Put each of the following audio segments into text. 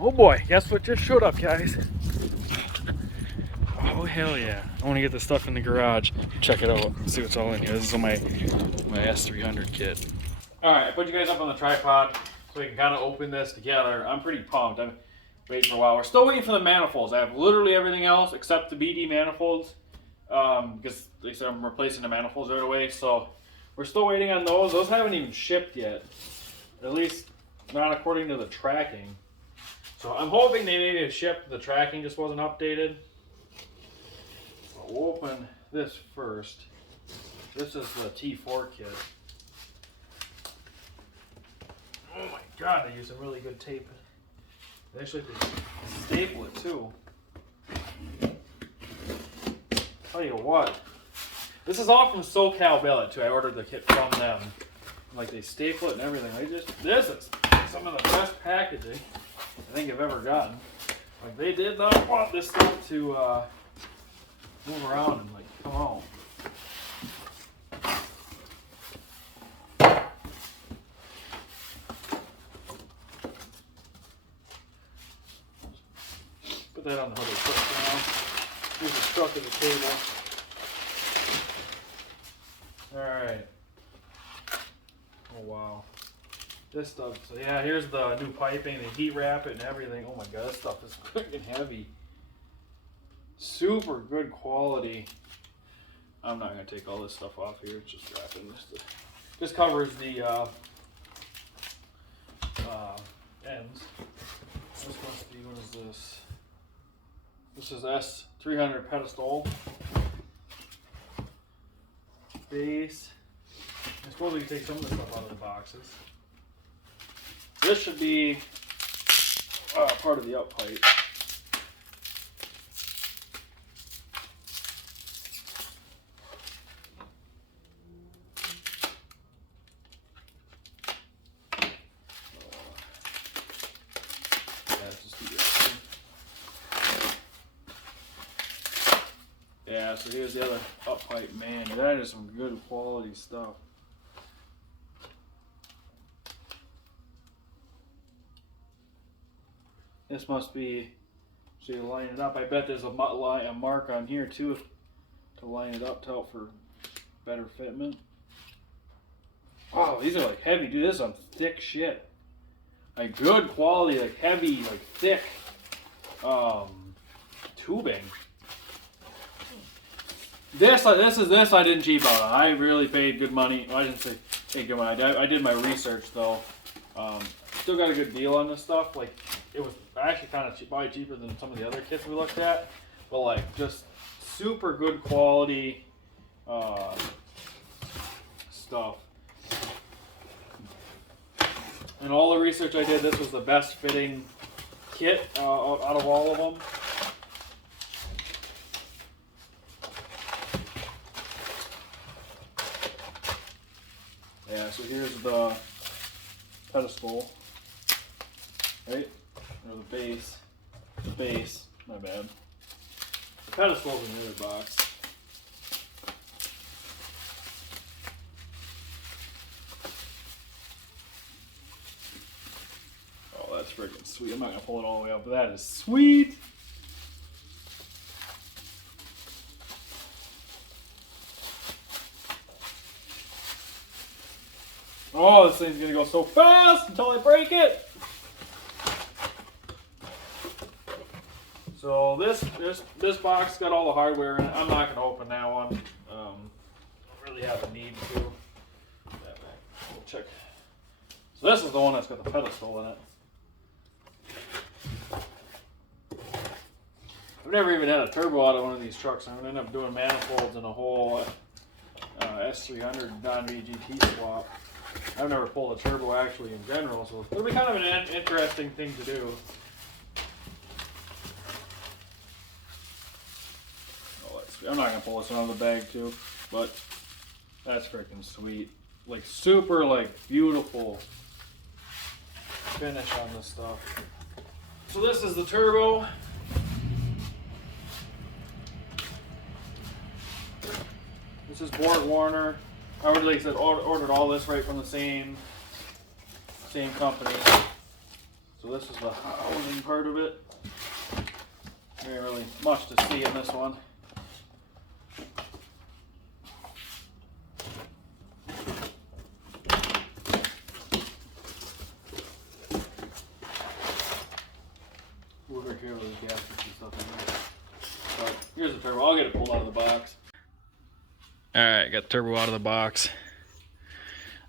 Oh boy, guess what just showed up, guys? Oh hell yeah. I want to get this stuff in the garage. Check it out. See what's all in here. This is my S300 kit. Alright, I put you guys up on the tripod so we can kind of open this together. I'm pretty pumped. I'm waiting for a while. We're still waiting for the manifolds. I have literally everything else except the BD manifolds. Because they said I'm replacing the manifolds right away. So we're still waiting on those. Those haven't even shipped yet. At least not according to the tracking. So I'm hoping they maybe have shipped. The tracking just wasn't updated. So we'll open this first. This is the T4 kit. Oh my god, they use some really good tape. They actually staple it too. Tell you what, this is all from SoCal Billet too. I ordered the kit from them. Like they staple it and everything. This is some of the best packaging I think I've ever gotten. Like they did not want this stuff to move around and like come out. Put that on the hood quick now. Here's the stuck in the table. Alright. Oh wow. This stuff, so yeah, here's the new piping, they heat wrap it and everything. Oh my god, this stuff is freaking heavy. Super good quality. I'm not going to take all this stuff off here, it's just wrapping this. Just covers the ends. This must be, what is this? This is S300 pedestal. Base. I suppose we can take some of the stuff out of the boxes. This should be part of the up pipe. Yeah, so here's the other up pipe. Man, that is some good quality stuff. This must be, so you line it up. I bet there's a mark on here too to line it up to help for better fitment. Oh, these are like heavy, dude. This is some thick shit. Like good quality, like heavy, like thick tubing. This I didn't cheap out on. I really paid good money. Well, I didn't say paid good money. I did my research though. Still got a good deal on this stuff. Like it was actually kind of probably cheaper than some of the other kits we looked at. But like just super good quality stuff. And all the research I did, this was the best fitting kit out of all of them. Yeah, so here's the pedestal, right? Or the base. The base, my bad. The pedestal's in the other box. Oh, that's freaking sweet. I'm not gonna pull it all the way up, but that is sweet. Oh, this thing's gonna go so fast until I break it. So this box got all the hardware in it. I'm not gonna open that one. Don't really have a need to. We'll check. So this is the one that's got the pedestal in it. I've never even had a turbo out of one of these trucks. I'm gonna end up doing manifolds and a whole S300 non-VGT swap. I've never pulled a turbo actually in general, so it'll be kind of an interesting thing to do. Oh, I'm not gonna pull this one out of the bag too, but that's freaking sweet. Like super, like beautiful finish on this stuff. So this is the turbo. This is Borg Warner. I would, like I said, ordered all this right from the same company. So this is the housing part of it. There ain't really much to see in this one. We'll take care of those gaskets and stuff in there. But here's the turbo. I'll get it pulled out of the box. Alright, got the turbo out of the box.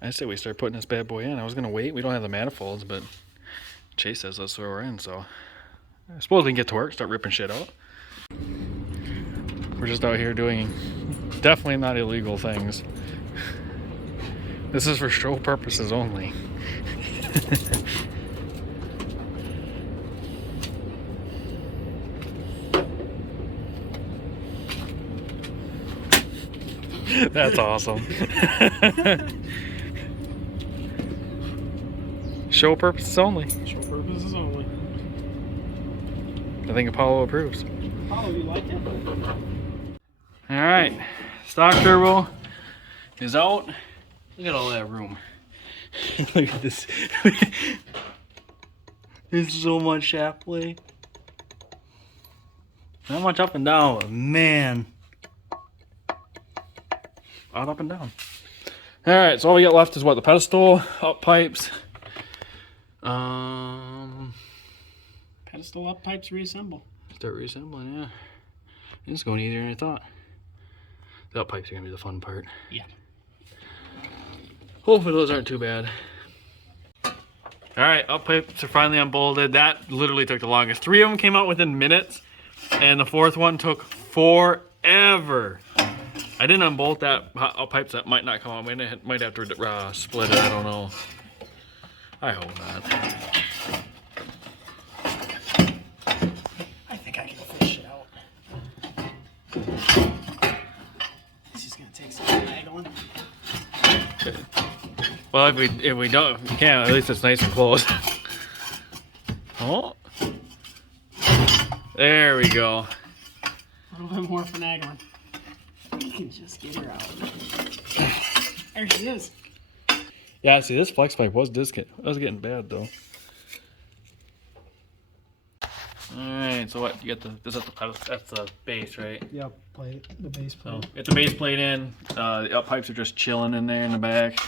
I say we start putting this bad boy in. I was going to wait. We don't have the manifolds, but Chase says let's throw her in, so I suppose we can get to work, start ripping shit out. We're just out here doing definitely not illegal things. This is for show purposes only. That's awesome. Show purposes only. Show purposes only. I think Apollo approves. Apollo, you like it? Alright, stock turbo is out. Look at all that room. Look at this. There's so much shaft play. Not much up and down, but man. A lot up and down. Alright, so all we got left is what? The pedestal, up pipes. Pedestal up pipes reassemble. Start reassembling, yeah. It's going easier than I thought. The up pipes are gonna be the fun part. Yeah. Hopefully those aren't too bad. Alright, up pipes are finally unbolted. That literally took the longest. 3 of them came out within minutes, and the 4th one took forever. I didn't unbolt that up pipes. That might not come out. Might have to split it. I don't know. I hope not. I think I can fish it out. This is gonna take some finagling. Well, if we don't, we can't. At least it's nice and close. Oh, there we go. A little bit more finagling. You can just get her out. There she is. Yeah, see, this flex pipe was getting bad though. Alright, so what? You got that's the base, right? Yep, plate, the base plate. So, get the base plate in. The up pipes are just chilling in there in the back.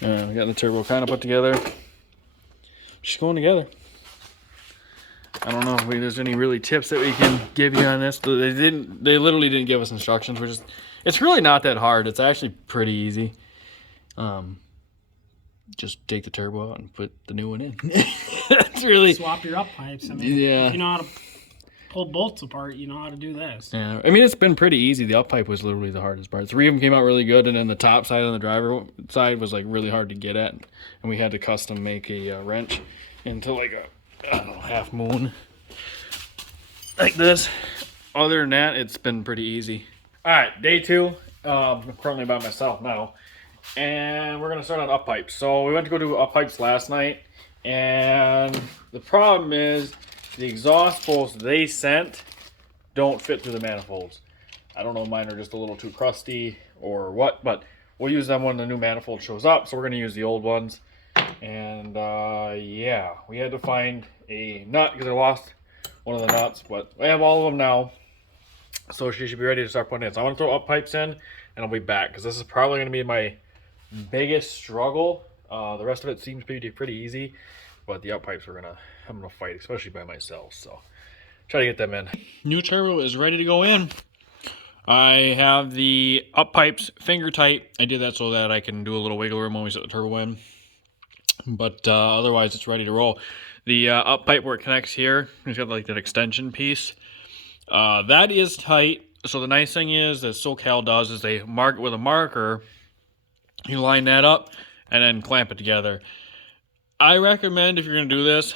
We got the turbo kind of put together. Just going together. I don't know if there's any really tips that we can give you on this. They literally didn't give us instructions. It's really not that hard. It's actually pretty easy. Just take the turbo out and put the new one in. That's really swap your up pipes. I mean, yeah. If you know how to pull bolts apart, you know how to do this. Yeah, I mean it's been pretty easy. The up pipe was literally the hardest part. 3 of them came out really good, and then the top side on the driver side was like really hard to get at, and we had to custom make a wrench into like a I don't know, half moon like this. Other than that, it's been pretty easy. All right, day 2. I'm currently by myself now, and we're gonna start on up pipes. So we went to go do up pipes last night, and the problem is the exhaust bolts they sent don't fit through the manifolds. I don't know if mine are just a little too crusty or what, but we'll use them when the new manifold shows up. So we're gonna use the old ones. And yeah, we had to find a nut because I lost one of the nuts, but I have all of them now. So she should be ready to start putting in. So I want to throw up pipes in, and I'll be back because this is probably going to be my biggest struggle. The rest of it seems pretty easy, but the up pipes I'm gonna fight, especially by myself. So try to get them in. New turbo is ready to go in. I have the up pipes finger tight. I did that so that I can do a little wiggle room when we set the turbo in. But otherwise, it's ready to roll. The up pipe where it connects here, it's got like that extension piece. That is tight. So the nice thing is that SoCal does is they mark it with a marker. You line that up and then clamp it together. I recommend if you're going to do this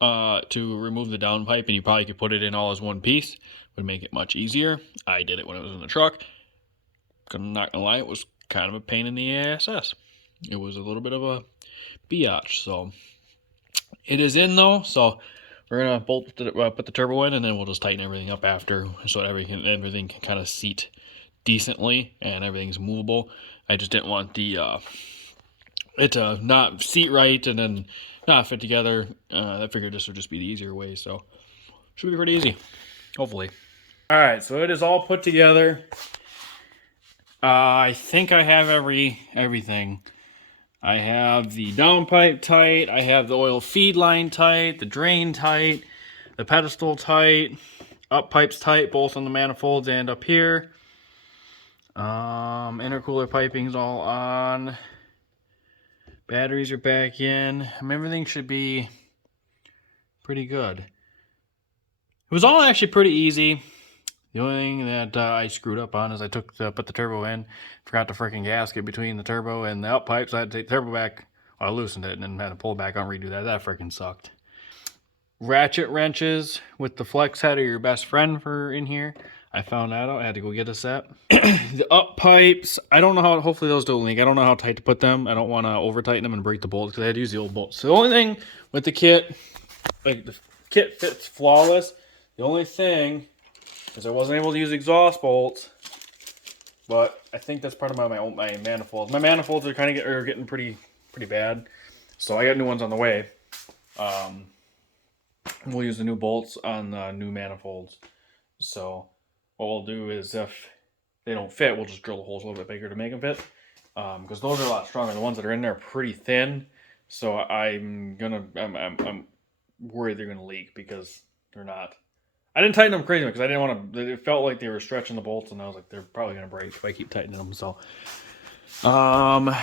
to remove the down pipe, and you probably could put it in all as one piece. Would make it much easier. I did it when it was in the truck. I'm not going to lie, it was kind of a pain in the ass. It was a little bit of a biatch. So it is in though. So we're gonna put the turbo in, and then we'll just tighten everything up after, so everything can kind of seat decently and everything's movable. I just didn't want the it to not seat right and then not fit together. I figured this would just be the easier way, so should be pretty easy, hopefully. All right, so it is all put together. I think I have everything. I have the downpipe tight, I have the oil feed line tight, the drain tight, the pedestal tight, up pipes tight, both on the manifolds and up here. Intercooler piping's all on. Batteries are back in. Everything should be pretty good. It was all actually pretty easy. The only thing that I screwed up on is I put the turbo in, forgot the freaking gasket between the turbo and the up pipes. I had to take the turbo back. Well, I loosened it and then had to pull it back out and redo that. That freaking sucked. Ratchet wrenches with the flex head are your best friend for in here. I found that out. I had to go get a set. The up pipes, I don't know how, hopefully those don't leak. I don't know how tight to put them. I don't want to over tighten them and break the bolts because I had to use the old bolts. So the only thing with the kit, like the kit fits flawless. The only thing is I wasn't able to use exhaust bolts, but I think that's part of my manifolds. My manifolds are kind of getting pretty bad, so I got new ones on the way. We'll use the new bolts on the new manifolds. So what we'll do is if they don't fit, we'll just drill the holes a little bit bigger to make them fit, because those are a lot stronger. The ones that are in there are pretty thin, so I'm worried they're gonna leak because they're not. I didn't tighten them crazy because I didn't want to. It felt like they were stretching the bolts, and I was like, they're probably gonna break if I keep tightening them. So, coolant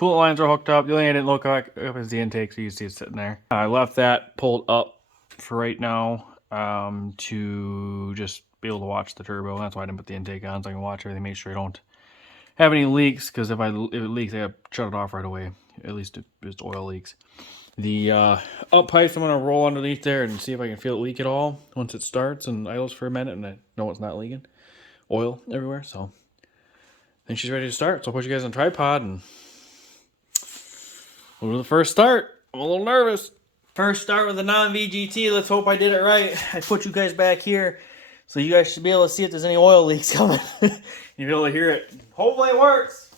lines are hooked up. The only thing I didn't look up is the intake, so you see it sitting there. I left that pulled up for right now to just be able to watch the turbo. That's why I didn't put the intake on, so I can watch everything, make sure I don't have any leaks. Because if it leaks, I gotta shut it off right away. At least if it's oil leaks. The up pipes, I'm going to roll underneath there and see if I can feel it leak at all once it starts and idles for a minute and I know it's not leaking. Oil everywhere, so I think she's ready to start. So I'll put you guys on tripod and we'll do the first start. I'm a little nervous. First start with the non-VGT. Let's hope I did it right. I put you guys back here so you guys should be able to see if there's any oil leaks coming. You'll be able to hear it. Hopefully it works.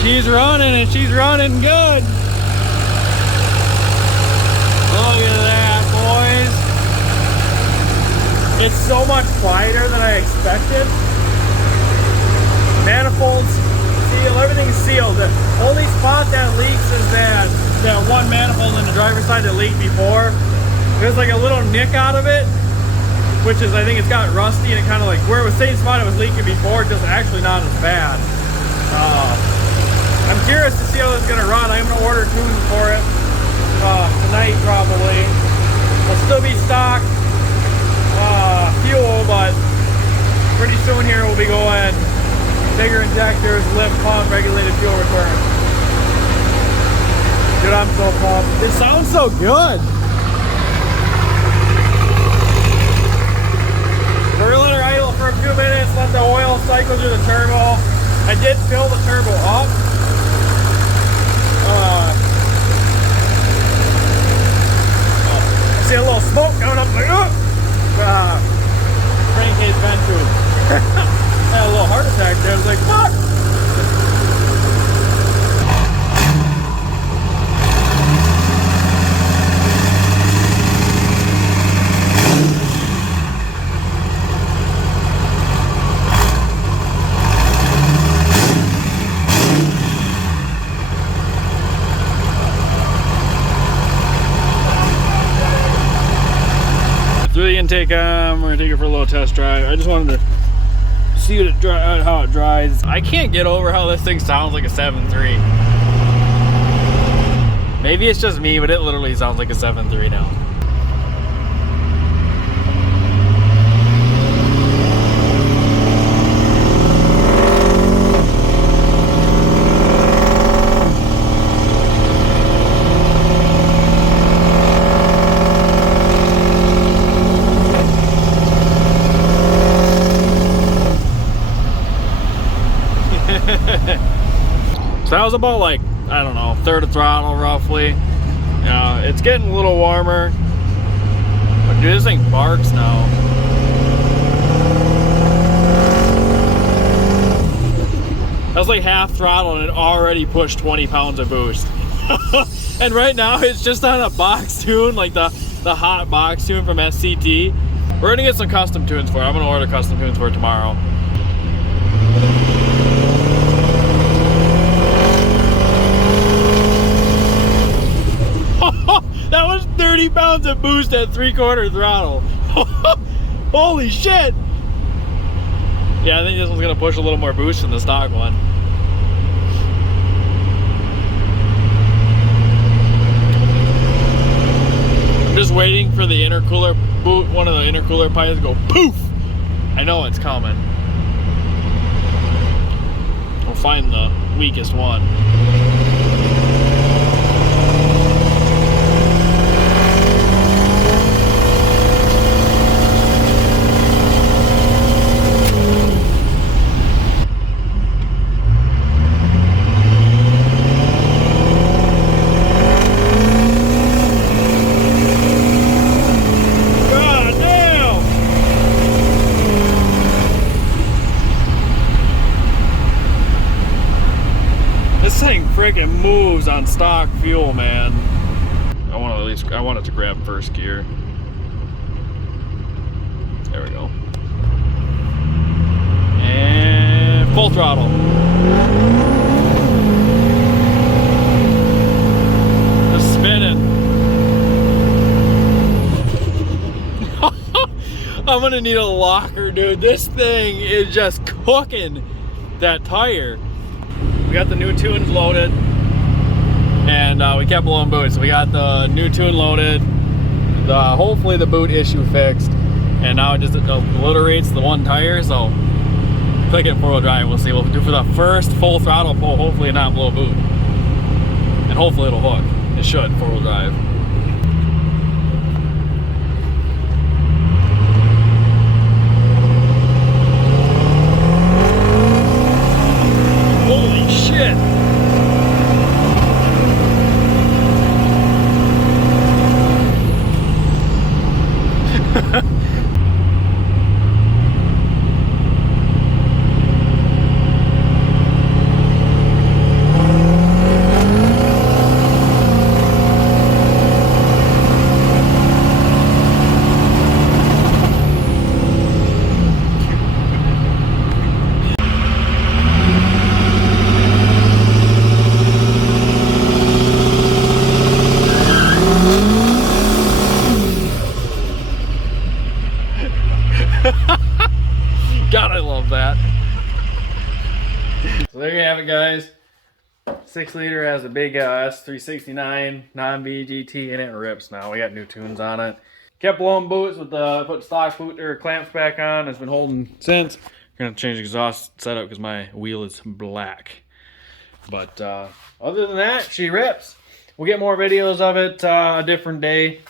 She's running and she's running good. Look at that, boys. It's so much quieter than I expected. Manifolds, sealed, everything's sealed. The only spot that leaks is that one manifold on the driver's side that leaked before. There's like a little nick out of it, which is, I think it's got rusty and it kind of like, where it was the same spot it was leaking before, just actually not as bad. I'm curious to see how this is going to run. I'm going to order tunes for it tonight probably. It'll still be stock fuel, but pretty soon here we'll be going bigger injectors, lift pump, regulated fuel return. Dude, I'm so pumped. It sounds so good. We're going to let her idle for a few minutes, let the oil cycle through the turbo. I did fill the turbo up. I see a little smoke coming up, like, crankcase vent tube. Had a little heart attack there. I was like, fuck! Through the intake on, we're gonna take it for a little test drive. I just wanted to see how it dries. I can't get over how this thing sounds like a 7.3. Maybe it's just me, but it literally sounds like a 7.3 now. So that was about like, I don't know, third of throttle roughly. It's getting a little warmer. But dude, this thing barks now. That was like half throttle and it already pushed 20 pounds of boost. And right now it's just on a box tune, like the hot box tune from SCT. We're gonna get some custom tunes for it. I'm gonna order custom tunes for it tomorrow. That was 30 pounds of boost at 3/4 throttle. Holy shit! Yeah, I think this one's gonna push a little more boost than the stock one. I'm just waiting for the intercooler boot, one of the intercooler pipes to go poof! I know it's coming. We'll find the weakest one. This thing freaking moves on stock fuel, man. I want it to grab first gear. There we go. And full throttle. Just spinning. I'm gonna need a locker, dude. This thing is just cooking that tire. We got the new tunes loaded, and we kept blowing boots. So we got the new tune loaded, hopefully the boot issue fixed, and now it just obliterates the one tire. So click it 4-wheel drive. We'll see. We'll do for the first full throttle pull. Hopefully not blow a boot, and hopefully it'll hook. It should 4-wheel drive. Holy shit! God, I love that. So there you have it, guys. 6 liter has a big S369 non-VGT, and it rips now. We got new tunes on it. Kept blowing boots with the put stock boot or clamps back on. It's been holding since. Gonna change the exhaust setup because my wheel is black. But other than that, she rips. We'll get more videos of it a different day.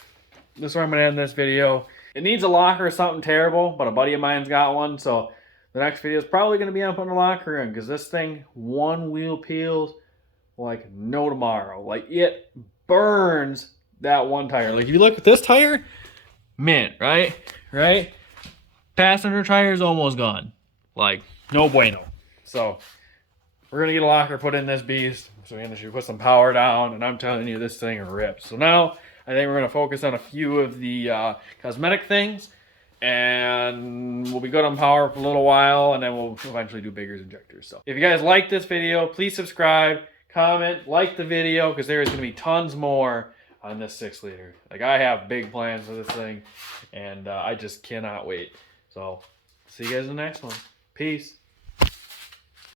This is where I'm gonna end this video. It needs a locker or something terrible, but a buddy of mine's got one, so the next video is probably going to be on putting a locker in, because this thing, one wheel peels like no tomorrow. Like, it burns that one tire. Like, if you look at this tire, mint, right? Right? Passenger tire is almost gone. Like, no bueno. So, we're going to get a locker put in this beast, so we're going to put some power down, and I'm telling you, this thing rips. So now, I think we're going to focus on a few of the cosmetic things, and we'll be good on power for a little while, and then we'll eventually do Bigger's injectors. So if you guys like this video, please subscribe, comment, like the video, because there is going to be tons more on this 6 liter. Like, I have big plans for this thing, and I just cannot wait. So see you guys in the next one. Peace.